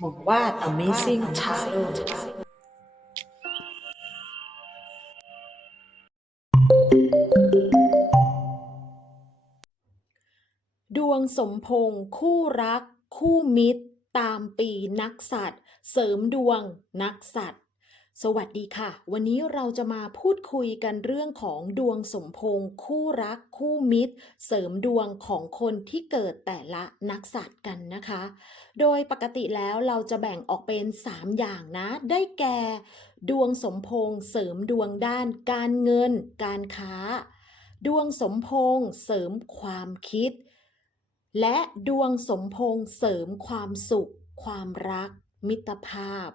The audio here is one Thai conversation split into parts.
หวังว่า Amazing Tarot ดวงสมพงษ์คู่รัก คู่มิตร ตามปีนักสัตว์ เสริมดวงนักสัตว์ สวัสดีค่ะ วันนี้เราจะมาพูดคุยกันเรื่องของดวงสมพงษ์คู่รักคู่มิตร เสริมดวงของคนที่เกิดแต่ละนักสัตว์กันนะคะ โดยปกติแล้วเราจะแบ่งออกเป็น 3 อย่างนะ ได้แก่ ดวงสมพงษ์เสริมดวงด้านการเงิน การค้า ดวงสมพงษ์เสริมความคิด และดวงสมพงษ์เสริมความสุข ความรัก มิตรภาพ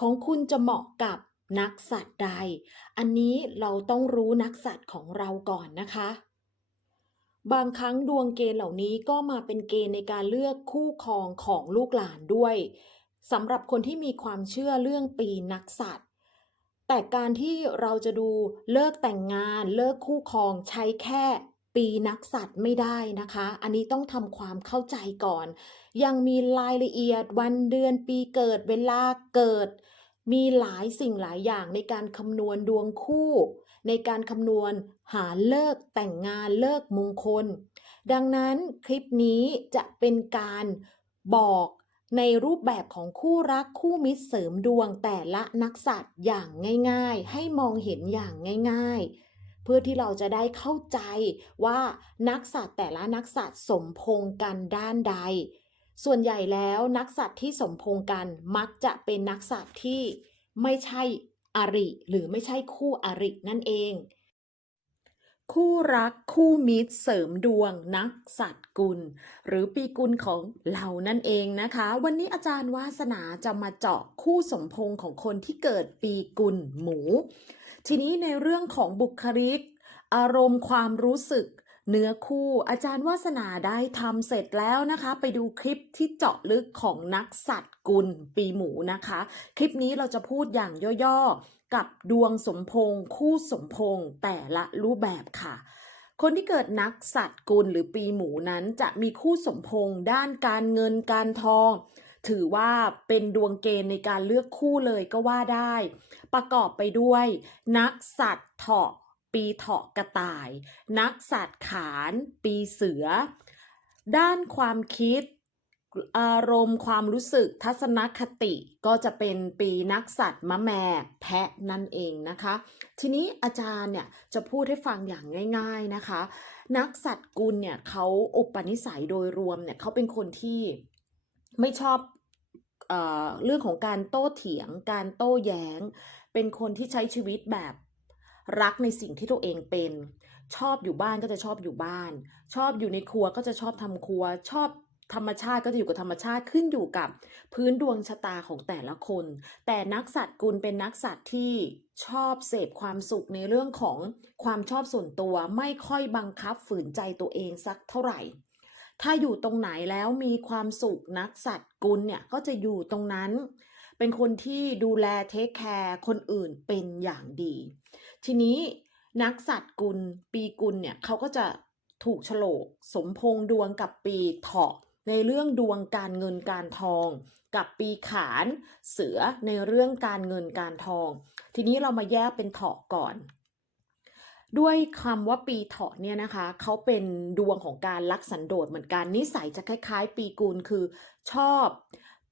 ของคุณจะเหมาะกับนักสัตว์ใด อันนี้เราต้องรู้นักสัตว์ของเราก่อนนะคะ บางครั้งดวงเกณฑ์เหล่านี้ก็มาเป็นเกณฑ์ในการเลือกคู่ครองของลูกหลานด้วยสำหรับคนที่มีความเชื่อเรื่องปีนักสัตว์ แต่การที่เราจะดูเลิกแต่งงานเลิกคู่ครองใช้แค่ปีนักสัตว์ไม่ได้นะคะ อันนี้ต้องทำความเข้าใจก่อน ยังมีรายละเอียดวันเดือนปีเกิดเวลาเกิด มีหลายสิ่งหลายอย่างในการคำนวณดวงคู่ ในการคำนวณหาเลิกแต่งงานเลิกมงคล ดังนั้นคลิปนี้จะเป็นการบอกในรูปแบบของคู่รักคู่มิตรเสริมดวงแต่ละนักสัตว์อย่างง่ายๆ ให้มองเห็นอย่างง่าย ๆ เพื่อที่เราจะได้เข้าใจว่านักสัตว์แต่ละนักสัตว์สมพงกันด้านใด ส่วนใหญ่แล้วนักสัตว์ที่สมพงกันมักจะเป็นนักสัตว์ที่ไม่ใช่อริ หรือไม่ใช่คู่อรินั่นเอง คู่รักคู่มิตรเสริมดวงนักสัตว์กุล หรือปีกุลของเรานั่นเองนะคะ วันนี้อาจารย์วาสนาจะมาเจาะคู่สมพงของคนที่เกิดปีกุลหมู ทีนี้ในเรื่องของบุคลิก อารมณ์ความรู้สึก เนื้อคู่อาจารย์วาสนาได้ทำเสร็จแล้วนะคะ ไปดูคลิปที่เจาะลึกของนักสัตว์กุลปีหมูนะคะ คลิปนี้เราจะพูดอย่างย่อๆ กับดวงสมพงษ์คู่สมพงษ์แต่ละรูปแบบค่ะ คนที่เกิดนักสัตว์กุลหรือปีหมูนั้นจะมีคู่สมพงษ์ด้านการเงินการทองถือว่าเป็นดวงเกณฑ์ในการเลือกคู่เลยก็ว่าได้ ประกอบไปด้วย นักสัตว์เถาะ ปีเถาะกระต่าย นักสัตว์ขาน ปีเสือ ด้านความคิด อารมณ์ความรู้สึกทัศนคติก็จะเป็นปีนักสัตว์มะแม่แพะนั่นเองนะคะ ทีนี้อาจารย์เนี่ยจะพูดให้ฟังอย่างง่าย ๆนะคะ นักสัตว์กุลเนี่ยเขาอุปนิสัยโดยรวมเนี่ยเขาเป็นคนที่ไม่ชอบเอเรื่องของการโต้เถียง การโต้แย้ง เป็นคนที่ใช้ชีวิตแบบ รักในสิ่งที่ตัวเองเป็น ชอบอยู่บ้านก็จะชอบอยู่บ้าน ชอบอยู่ในครัวก็จะชอบทำครัว ชอบธรรมชาติก็จะอยู่กับธรรมชาติขึ้นอยู่กับพื้นดวงชะตาของแต่ละคน แต่นักสัตว์กุลเป็นนักสัตว์ที่ชอบเสพความสุขในเรื่องของความชอบส่วนตัวไม่ค่อยบังคับฝืนใจตัวเองสักเท่าไหร่ ถ้าอยู่ตรงไหนแล้วมีความสุขนักสัตว์กุลเนี่ยก็จะอยู่ตรงนั้น เป็นคนที่ดูแลเทคแคร์คนอื่นเป็นอย่างดี ทีนี้นักสัตว์กุลปีกุลเนี่ยเขาก็จะถูกโฉลกสมพงดวงกับปีเถาะในเรื่องดวงการเงินการทอง กับปีขานเสือในเรื่องการเงินการทอง ทีนี้เรามาแยกเป็นเถาะก่อน ด้วยคำว่าปีเถาะเนี่ยนะคะเขาเป็นดวงของการรักสันโดษเหมือนกันนิสัยจะคล้าย ๆ ปีกุลคือชอบ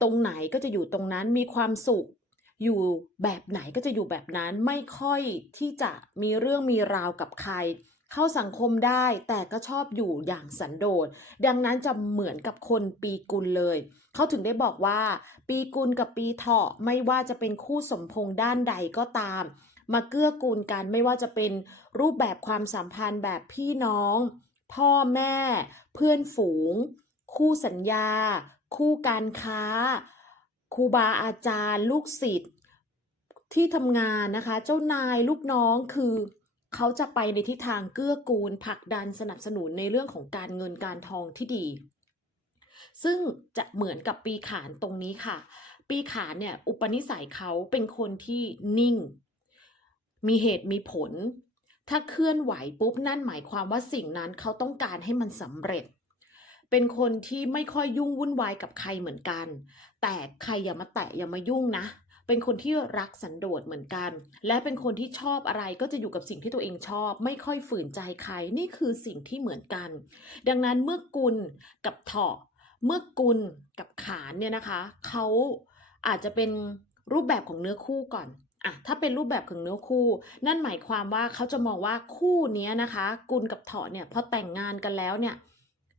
ตรงไหนก็จะอยู่ตรงนั้นมีความสุข อยู่แบบไหนก็จะอยู่แบบนั้นไม่ค่อยที่จะมีเรื่องมีราวกับใคร เข้าสังคมได้แต่ก็ชอบอยู่อย่างสันโดษดังนั้นจะเหมือนกับคนปีกุลเลย เขาถึงได้บอกว่า ปีกุลกับปีเถาะไม่ว่าจะเป็นคู่สมพงษ์ด้านใดก็ตาม มาเกื้อกูลกันไม่ว่าจะเป็นรูปแบบความสัมพันธ์แบบพี่น้อง พ่อแม่ เพื่อนฝูง คู่สัญญา คู่การค้าครูบาอาจารย์ ลูกศิษย์ที่ทำงานนะคะ เจ้านายลูกน้องคือเขาจะไปในทิศทางเกื้อกูลผลักดันสนับสนุนในเรื่องของการเงินการทองที่ดี ซึ่งจะเหมือนกับปีขานตรงนี้ค่ะ ปีขานเนี่ยอุปนิสัยเขาเป็นคนที่นิ่ง มีเหตุมีผล ถ้าเคลื่อนไหวปุ๊บนั่นหมายความว่าสิ่งนั้นเขาต้องการให้มันสำเร็จ เป็นคนที่ไม่ค่อยยุ่งวุ่นวายกับใครเหมือนกัน แต่ใครอย่ามาแตะอย่ามายุ่งนะ เป็นคนที่รักสันโดษเหมือนกัน และเป็นคนที่ชอบอะไรก็จะอยู่กับสิ่งที่ตัวเองชอบ ไม่ค่อยฝืนใจใคร นี่คือสิ่งที่เหมือนกัน ดังนั้นเมื่อกุลกับเถาะเมื่อกุลกับขานเนี่ยนะคะเขาอาจจะเป็นรูปแบบของเนื้อคู่ก่อนอะถ้าเป็นรูปแบบของเนื้อคู่ นั่นหมายความว่าเขาจะมองว่าคู่นี้นะคะ กุลกับเถาะเนี่ยพอแต่งงานกันแล้วเนี่ย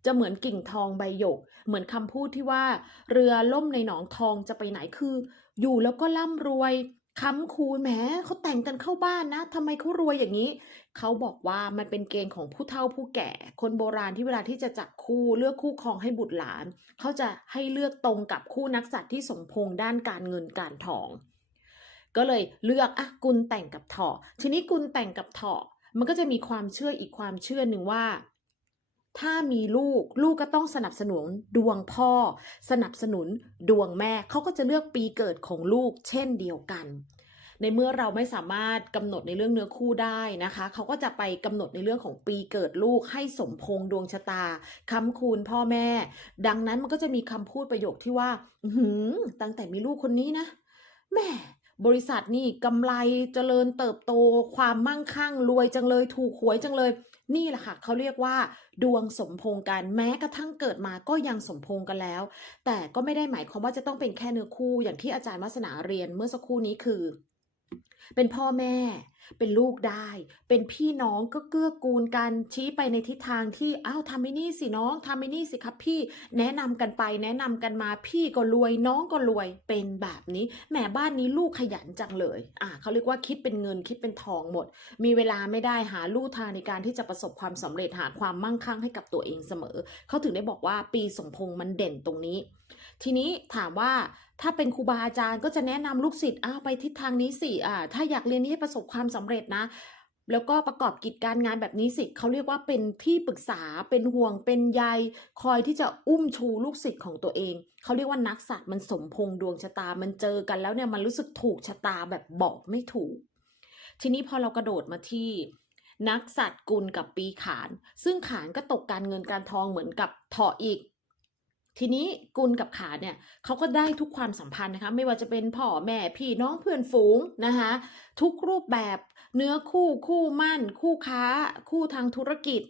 จะเหมือนกิ่งทองใบหยก เหมือนคำพูดที่ว่า เรือล่มในหนองทองจะไปไหนคือ อยู่แล้วก็ร่ำรวยค้ำคูณแหมเขาแต่งกันเข้าบ้านนะทำไมเขารวยอย่างนี้ เขาบอกว่ามันเป็นเกณฑ์ของผู้เฒ่าผู้แก่ คนโบราณที่เวลาที่จะจับคู่เลือกคู่ครองให้บุตรหลาน เขาจะให้เลือกตรงกับคู่นักสัตว์ที่สมพงด้านการเงินการทอง ก็เลยเลือกอะกุลแต่งกับเถาะทีนี้กุลแต่งกับเถาะมันก็จะมีความเชื่ออีกความเชื่อหนึ่งว่า ถ้ามีลูกลูกก็ต้องสนับสนุนดวงพ่อ สนับสนุนดวงแม่เขาก็จะเลือกปีเกิดของลูกเช่นเดียวกัน ในเมื่อเราไม่สามารถกำหนดในเรื่องเนื้อคู่ได้นะคะเขาก็จะไปกำหนดในเรื่องของปีเกิดลูกให้สมพงดวงชะตาค้ำคูณพ่อแม่ ดังนั้นมันก็จะมีคำพูดประโยคที่ว่าหืตั้งแต่มีลูกคนนี้นะแม่บริษัทนี่กำไรเจริญเติบโตความมั่งคั่งรวยจังเลยถูกหวยจังเลย นี่แหละค่ะเขาเรียกว่า ดวงสมพงกันแม้กระทั่งเกิดมาก็ยังสมพงกันแล้ว แต่ก็ไม่ได้หมายความว่าจะต้องเป็นแค่เนื้อคู่อย่างที่อาจารย์วัสนาเรียนเมื่อสักครู่นี้คือ เป็นพ่อแม่ เป็นลูกได้ เป็นพี่น้องก็เกื้อกูลกันชี้ไปในทิศทางที่อ้าวทำไอ้นี่สิน้องทำไอ้นี่สิครับพี่ แนะนำกันไป แนะนำกันมาพี่ก็รวยน้องก็รวยเป็นแบบนี้แหมบ้านนี้ลูกขยันจังเลยอ่าเขาเรียกว่าคิดเป็นเงินคิดเป็นทองหมด มีเวลาไม่ได้หาลู่ทางในการที่จะประสบความสำเร็จหาความมั่งคั่งให้กับตัวเองเสมอเขาถึงได้บอกว่าปีสมพงษ์มันเด่นตรงนี้ ทีนี้ถามว่าถ้าเป็นครูบาอาจารย์ก็จะแนะนำลูกศิษย์อ้าวไปทิศทางนี้สิอ่าถ้าอยากเรียนนี้ให้ประสบความสำเร็จนะ แล้วก็ประกอบกิจการงานแบบนี้สิเขาเรียกว่าเป็นที่ปรึกษาเป็นห่วงเป็นใยคอยที่จะอุ้มชูลูกศิษย์ของตัวเอง เขาเรียกว่านักสัตว์มันสมพงดวงชะตามันเจอกันแล้วเนี่ยมันรู้สึกถูกชะตาแบบบอกไม่ถูก ทีนี้พอเรากระโดดมาที่นักสัตว์กุลกับปีขาน ซึ่งขานก็ตกการเงินการทองเหมือนกับเถาะอีก ทีนี้กุลกับขาเนี่ยเขาก็ได้ทุกความสัมพันธ์นะคะ ไม่ว่าจะเป็นพ่อแม่พี่น้องเพื่อนฝูงนะคะทุกรูปแบบเนื้อคู่คู่มั่น คู่ค้า คู่ทางธุรกิจ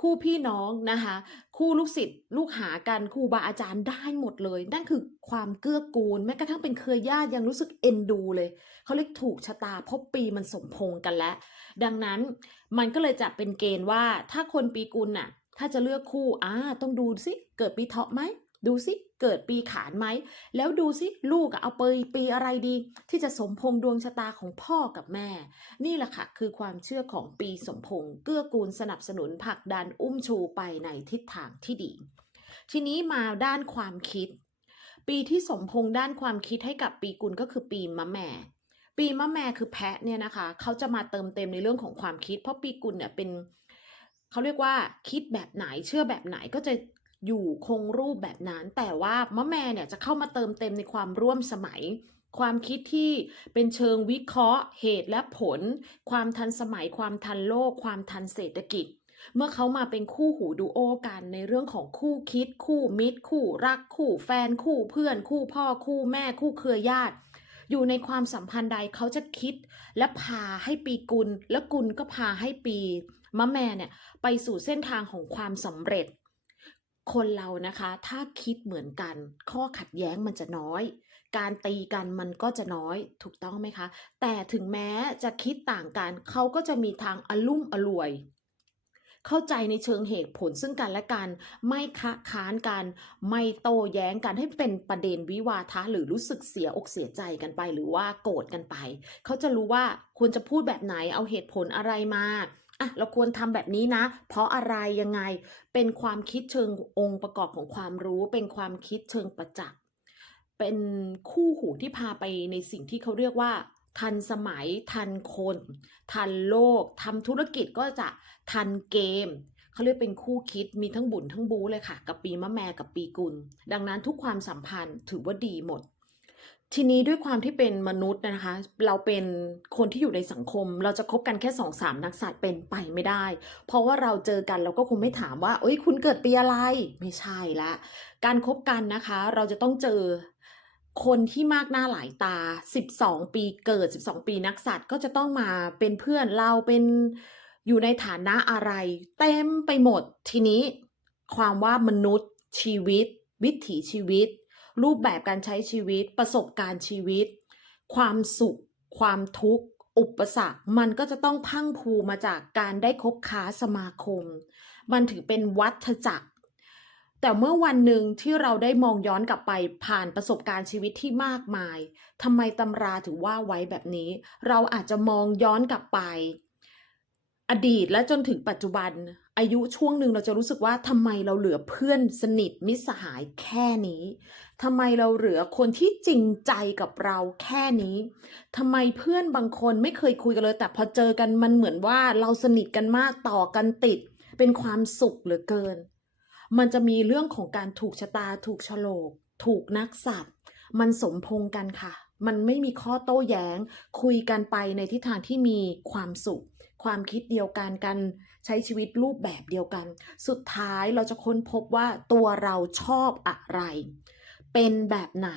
คู่พี่น้องนะคะ คู่ลูกศิษย์ลูกหากันครูบาอาจารย์ได้หมดเลย นั่นคือความเกื้อกูล แม้กระทั่งเป็นเครือญาติยังรู้สึกเอ็นดูเลยเขาเรียกถูกชะตาเพราะปีมันสมพงกันแล้ว ดังนั้นมันก็เลยจะเป็นเกณฑ์ว่าถ้าคนปีกุลน่ะถ้าจะเลือกคู่อ่าต้องดูสิเกิดปีเถาะไหม ดูสิเกิดปีขานไหม แล้วดูสิลูกเอาเปยปีอะไรดี ที่จะสมพงดวงชะตาของพ่อกับแม่ นี่แหละค่ะคือความเชื่อของปีสมพงเกื้อกูลสนับสนุนผลักดันอุ้มชูไปในทิศทางที่ดี ทีนี้มาด้านความคิด ปีที่สมพงด้านความคิดให้กับปีกุลก็คือปีมะแม่ปีมะแม่คือแพะเนี่ยนะคะ เขาจะมาเติมเต็มในเรื่องของความคิด เพราะปีกุลเนี่ยเป็นเขาเรียกว่าคิดแบบไหนเชื่อแบบไหนก็จะ อยู่คงรูปแบบนั้น แต่ว่ามะแม่เนี่ยจะเข้ามาเติมเต็มในความร่วมสมัย ความคิดที่เป็นเชิงวิเคราะห์ เหตุและผล ความทันสมัย ความทันโลก ความทันเศรษฐกิจ เมื่อเขามาเป็นคู่หูดูโอกันในเรื่องของคู่คิด คู่มิตร คู่รัก คู่แฟน คู่เพื่อน คู่พ่อ คู่แม่ คู่เครือญาติอยู่ในความสัมพันธ์ใดเขาจะคิดและพาให้ปีกุล และกุลก็พาให้ปีมะแม่เนี่ยไปสู่เส้นทางของความสำเร็จ คนเรานะคะ ถ้าคิดเหมือนกัน ข้อขัดแย้งมันจะน้อย การตีกันมันก็จะน้อยถูกต้องไหมคะ แต่ถึงแม้จะคิดต่างกันเขาก็จะมีทางอลุ่มอล่วย เข้าใจในเชิงเหตุผลซึ่งกันและกัน ไม่คะค้านกัน ไม่โต้แย้งกันให้เป็นประเด็นวิวาทะ หรือรู้สึกเสียอกเสียใจกันไป หรือว่าโกรธกันไป เขาจะรู้ว่าควรจะพูดแบบไหนเอาเหตุผลอะไรมา อะเราควรทำแบบนี้นะ เพราะอะไรยังไงเป็นความคิดเชิงองค์ประกอบของความรู้ เป็นความคิดเชิงประจักษ์เป็นคู่หูที่พาไปในสิ่งที่เขาเรียกว่า ทันสมัย ทันคน ทันโลกทำธุรกิจก็จะทันเกมเขาเรียกเป็นคู่คิดมีทั้งบุญทั้งบูเลยค่ะ กับปีมะแม่กับปีกุล ดังนั้นทุกความสัมพันธ์ถือว่าดีหมด ทีนี้ด้วยความที่เป็นมนุษย์นะคะ เราเป็นคนที่อยู่ในสังคม เราจะคบกันแค่สองสามนักสัตว์เป็นไปไม่ได้ เพราะว่าเราเจอกันเราก็คงไม่ถามว่า เอ้ย คุณเกิดปีอะไร ไม่ใช่ละ การคบกันนะคะ เราจะต้องเจอคนที่มากหน้าหลายตา 12 ปีเกิด 12 ปีนักสัตว์ก็จะต้องมาเป็นเพื่อนเราเป็นอยู่ในฐานะอะไร เต็มไปหมดทีนี้ ความว่ามนุษย์ชีวิต วิถีชีวิต รูปแบบการใช้ชีวิต ประสบการณ์ชีวิต ความสุข ความทุกข์ อุปสรรค มันก็จะต้องพังพูมาจากการได้คบค้าสมาคม มันถือเป็นวัฏจักร แต่เมื่อวันหนึ่งที่เราได้มองย้อนกลับไปผ่านประสบการณ์ชีวิตที่มากมายทำไมตำราถือว่าไว้แบบนี้ เราอาจจะมองย้อนกลับไป อดีตและจนถึงปัจจุบัน อายุช่วงหนึ่งเราจะรู้สึกว่าทำไมเราเหลือเพื่อนสนิทมิสหายแค่นี้ทำไมเราเหลือคนที่จริงใจกับเราแค่นี้ทำไมเพื่อนบางคนไม่เคยคุยกันเลย แต่พอเจอกันมันเหมือนว่าเราสนิทกันมากต่อกันติด เป็นความสุขเหลือเกิน มันจะมีเรื่องของการถูกชะตา ถูกโฉลก ถูกนักสัตว์มันสมพงกันค่ะ มันไม่มีข้อโต้แย้ง คุยกันไปในทิศทางที่มีความสุข ความคิดเดียวกันกันใช้ชีวิตรูปแบบเดียวกัน สุดท้ายเราจะค้นพบว่าตัวเราชอบอะไร เป็นแบบไหน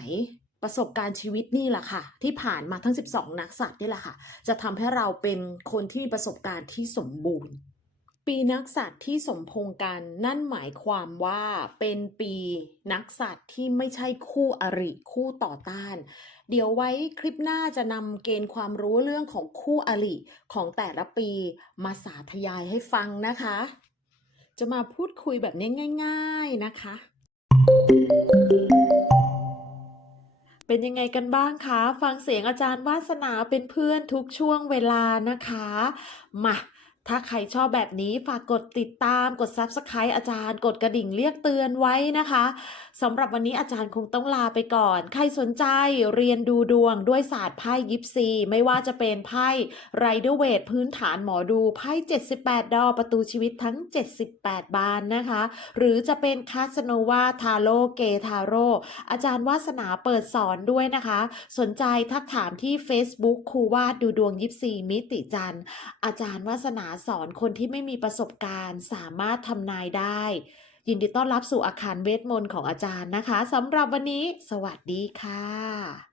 ประสบการณ์ชีวิตนี่แหละค่ะ ที่ผ่านมาทั้ง 12 นักสัตว์นี่แหละค่ะ จะทำให้เราเป็นคนที่มีประสบการณ์ที่สมบูรณ์ ปีนักสัตว์ที่สมพงกัน นั่นหมายความว่าเป็นปีนักสัตว์ที่ไม่ใช่คู่อริคู่ต่อต้าน เดี๋ยวไว้คลิปหน้าจะนำเกณฑ์ความรู้เรื่องของคู่อริของแต่ละปีมาสาธยายให้ฟังนะคะ จะมาพูดคุยแบบนี้ง่าย ๆนะคะ เป็นยังไงกันบ้างคะ ฟังเสียงอาจารย์วาสนาเป็นเพื่อนทุกช่วงเวลานะคะ มา ถ้าใครชอบแบบนี้ฝากกดติดตามกด Subscribe อาจารย์ กดกระดิ่งเรียกเตือนไว้นะคะ สำหรับวันนี้อาจารย์คงต้องลาไปก่อน ใครสนใจเรียนดูดวงด้วยศาสตร์ไพ่ยิปซี ไม่ว่าจะเป็นไพ่ไรเดอร์เวทพื้นฐานหมอดูไพ่ 78 ดอกประตูชีวิตทั้ง 78 บานนะคะ หรือจะเป็นคาสโนวาทาโร่เกทาโร่อาจารย์วาสนาเปิดสอนด้วยนะคะ สนใจทักถามที่ Facebook ครูวาดดูดวงยิปซีมิติจันทร์อาจารย์วาสนาสอนคนที่ไม่มีประสบการณ์สามารถทำนายได้ ยินดีต้อนรับสู่อาคารเวทมนต์ของอาจารย์นะคะสำหรับวันนี้ สวัสดีค่ะ